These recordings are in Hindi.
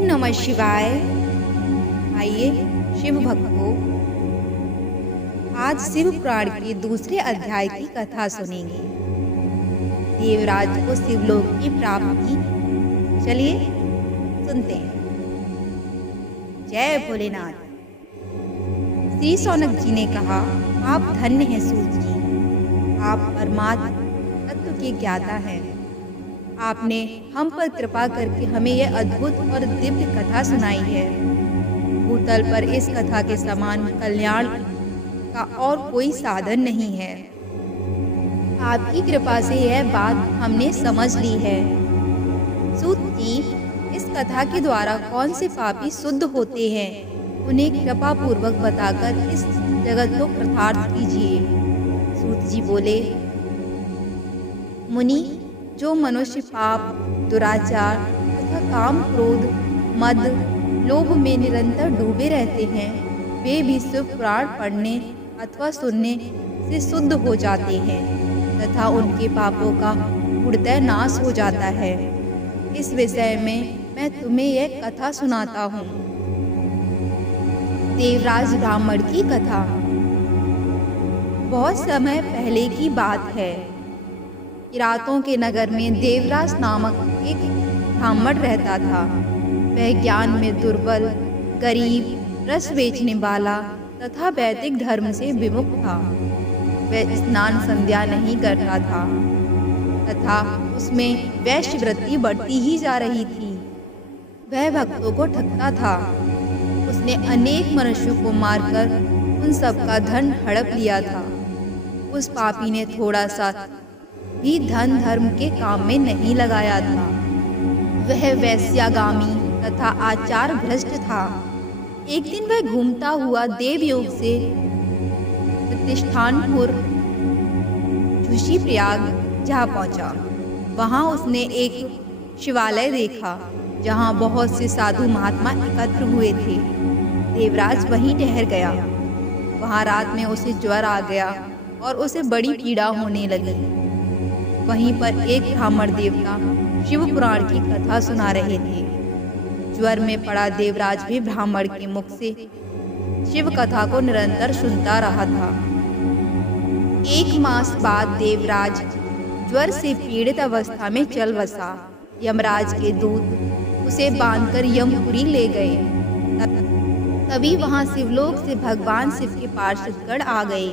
ओम नमः शिवाय। आइए शिव भक्तों, आज शिव पुराण के दूसरे अध्याय की कथा सुनेंगे। देवराज को शिवलोक की प्राप्ति। चलिए सुनते हैं। जय भोलेनाथ। श्री सौनक जी ने कहा, आप धन्य हैं सूत जी, आप परमात्मा तत्व के ज्ञाता हैं। आपने हम पर कृपा करके हमें यह अद्भुत और दिव्य कथा सुनाई है। भूतल पर इस कथा के समान कल्याण का और कोई साधन नहीं है। आपकी कृपा से यह बात हमने समझ ली है। सूत जी, इस कथा के द्वारा कौन से पापी शुद्ध होते हैं, उन्हें कृपा पूर्वक बताकर इस जगत को कृतार्थ कीजिए। सूत जी बोले, मुनि, जो मनुष्य पाप, दुराचार तथा काम, क्रोध, मद, लोभ में निरंतर डूबे रहते हैं, वे भी शिव पुराण पढ़ने अथवा सुनने से शुद्ध हो जाते हैं तथा उनके पापों का पूर्णतः नाश हो जाता है। इस विषय में मैं तुम्हें यह कथा सुनाता हूँ। देवराज ब्राह्मण की कथा। बहुत समय पहले की बात है। किरातों के नगर में देवराज नामक एक ब्राह्मण रहता था। वह ज्ञान में दुर्बल, गरीब, रस बेचने वाला तथा वैदिक धर्म से विमुख था। वह स्नान संध्या नहीं करता था तथा उसमें वैश्यवृत्ति बढ़ती ही जा रही थी। वह भक्तों को ठगता था। उसने अनेक मनुष्यों को मारकर उन सबका धन हड़प लिया था। उस पापी ने थोड़ा सा भी धन धर्म के काम में नहीं लगाया था। वह वैश्यागामी तथा आचार भ्रष्ट था। एक दिन वह घूमता हुआ देवयोग से प्रतिष्ठानपुर झुशी प्रयाग जा पहुंचा। वहां उसने एक शिवालय देखा जहां बहुत से साधु महात्मा एकत्र हुए थे। देवराज वहीं ठहर गया। वहां रात में उसे ज्वर आ गया और उसे बड़ी पीड़ा होने लगी। वहीं पर एक ब्राह्मण देवता शिव पुराण की कथा सुना रहे थे। ज्वर में पड़ा देवराज भी ब्राह्मण के मुख से शिव कथा को निरंतर सुनता रहा था। एक मास बाद देवराज ज्वर से पीड़ित अवस्था में चल बसा। यमराज के दूत उसे बांधकर यमपुरी ले गए। तभी वहां शिवलोक से भगवान शिव के पार्षदगण आ गए।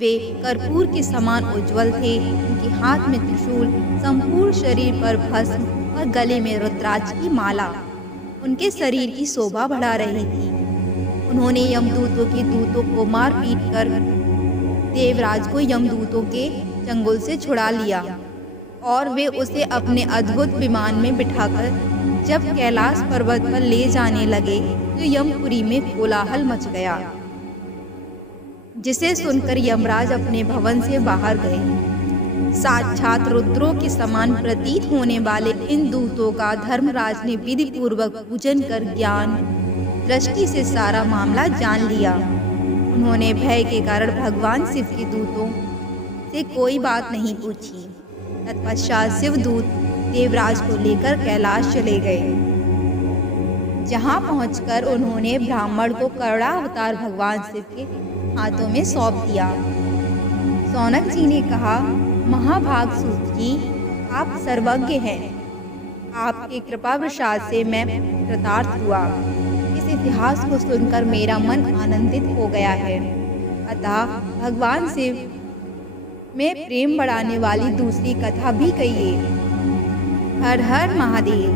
वे कर्पूर के समान उज्जवल थे। उनके हाथ में त्रिशूल, संपूर्ण शरीर पर भस्म और गले में रुद्राक्ष की माला उनके शरीर की शोभा बढ़ा रही थी। उन्होंने यमदूतों के दूतों को मार पीट कर देवराज को यमदूतों के चंगुल से छुड़ा लिया और वे उसे अपने अद्भुत विमान में बिठाकर जब कैलाश पर्वत पर ले जाने लगे तो यमपुरी में कोलाहल मच गया, जिसे सुनकर यमराज अपने भवन से बाहर गए। साक्षात रुद्रों के समान प्रतीत होने वाले इन दूतों का धर्मराज ने विधि पूर्वक पूजन कर ज्ञान दृष्टि से सारा मामला जान लिया। उन्होंने भय के कारण भगवान शिव के दूतों से कोई बात नहीं पूछी। तत्पश्चात शिवदूत देवराज को लेकर कैलाश चले गए, जहां पहुंचकर उन्होंने ब्राह्मण को करुणा अवतार भगवान शिव के हाथों में सौंप दिया। सौनक जी ने कहा, महाभाग सूत जी, आप सर्वज्ञ हैं। आपके कृपा प्रसाद से मैं कृतार्थ हुआ। इस इतिहास को सुनकर मेरा मन आनंदित हो गया है। अतः भगवान शिव में प्रेम बढ़ाने वाली दूसरी कथा भी कहिए। हर हर महादेव।